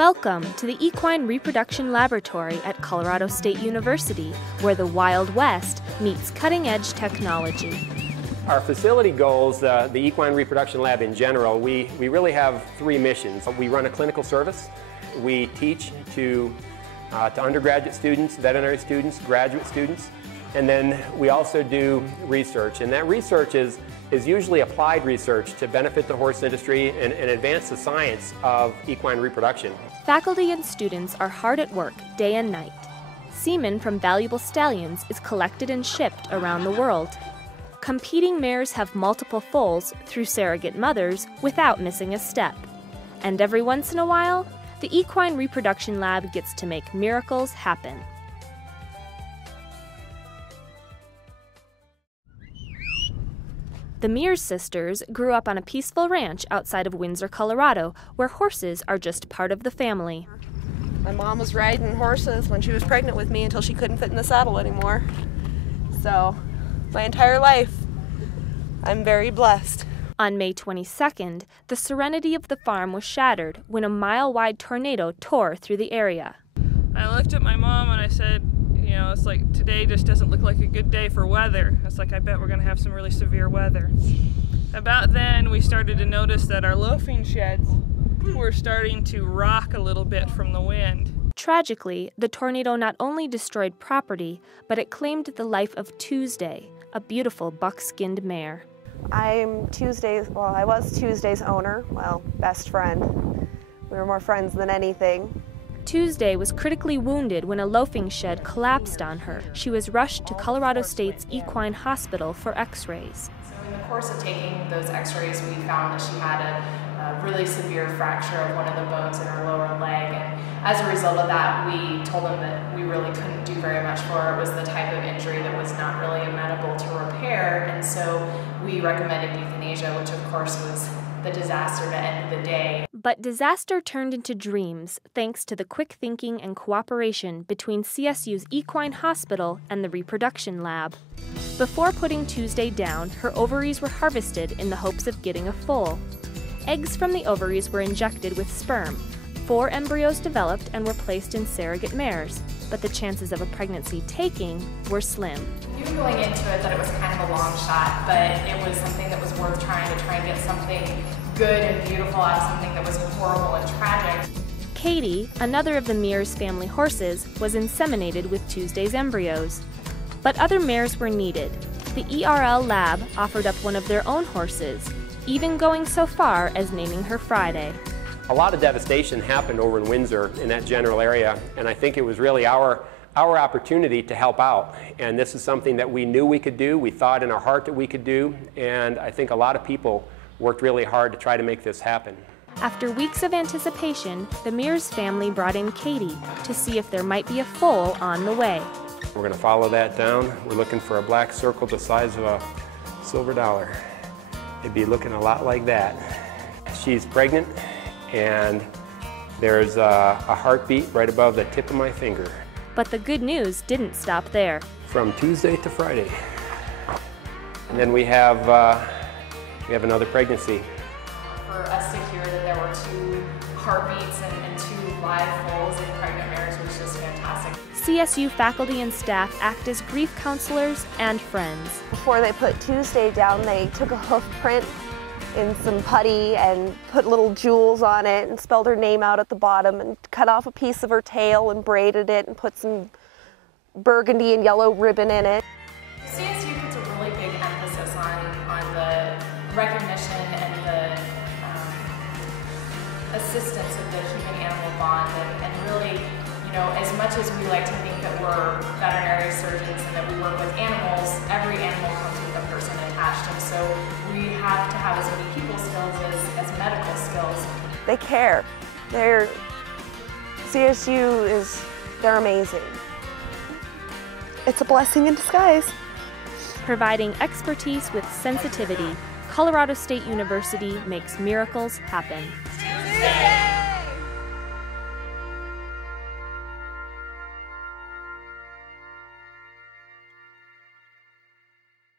Welcome to the Equine Reproduction Laboratory at Colorado State University, where the Wild West meets cutting-edge technology. Our facility goals, the Equine Reproduction Lab in general, we really have three missions. We run a clinical service. We teach to undergraduate students, veterinary students, graduate students, and then we also do research. And that research is usually applied research to benefit the horse industry and advance the science of equine reproduction. Faculty and students are hard at work day and night. Semen from valuable stallions is collected and shipped around the world. Competing mares have multiple foals through surrogate mothers without missing a step. And every once in a while, the Equine Reproduction Lab gets to make miracles happen. The Mears sisters grew up on a peaceful ranch outside of Windsor, Colorado, where horses are just part of the family. My mom was riding horses when she was pregnant with me until she couldn't fit in the saddle anymore. So, my entire life, I'm very blessed. On May 22nd, the serenity of the farm was shattered when a mile-wide tornado tore through the area. I looked at my mom and I said, you know, it's like today just doesn't look like a good day for weather. It's like I bet we're going to have some really severe weather. About then we started to notice that our loafing sheds were starting to rock a little bit from the wind. Tragically, the tornado not only destroyed property, but it claimed the life of Tuesday, a beautiful buck-skinned mare. I was Tuesday's owner, well, best friend. We were more friends than anything. Tuesday was critically wounded when a loafing shed collapsed on her. She was rushed to Colorado State's Equine Hospital for x-rays. So in the course of taking those x-rays, we found that she had a really severe fracture of one of the bones in her lower leg. And as a result of that, we told them that we really couldn't do very much for her. It was the type of injury that was not really amenable to repair. And so we recommended euthanasia, which of course was the disaster to end the day. But disaster turned into dreams thanks to the quick thinking and cooperation between CSU's Equine Hospital and the Reproduction Lab. Before putting Tuesday down, her ovaries were harvested in the hopes of getting a foal. Eggs from the ovaries were injected with sperm. 4 embryos developed and were placed in surrogate mares, but the chances of a pregnancy taking were slim. We knew going into it that it was kind of a long shot, but it was something that was worth trying to try and get something good and beautiful out of something that was horrible and tragic. Katie, another of the Mears family horses, was inseminated with Tuesday's embryos. But other mares were needed. The ERL lab offered up one of their own horses, even going so far as naming her Friday. A lot of devastation happened over in Windsor in that general area, and I think it was really our opportunity to help out. And this is something that we knew we could do, we thought in our heart that we could do, and I think a lot of people worked really hard to try to make this happen. After weeks of anticipation, the Mears family brought in Katie to see if there might be a foal on the way. We're going to follow that down. We're looking for a black circle the size of a silver dollar. It'd be looking a lot like that. She's pregnant, and there's a heartbeat right above the tip of my finger. But the good news didn't stop there. From Tuesday to Friday. And then we have another pregnancy. For us to hear that there were 2 heartbeats and 2 live foals in pregnant mares was just fantastic. CSU faculty and staff act as grief counselors and friends. Before they put Tuesday down, they took a hoof print in some putty and put little jewels on it and spelled her name out at the bottom and cut off a piece of her tail and braided it and put some burgundy and yellow ribbon in it. CSU puts a really big emphasis on the recognition and the assistance of the human-animal bond, and really, you know, as much as we like to think that we're veterinary surgeons and that we work with animals, every animal comes with a person attached, and so we have to have as many people skills as medical skills. They care. They're amazing. It's a blessing in disguise. Providing expertise with sensitivity, Colorado State University makes miracles happen. Tuesday!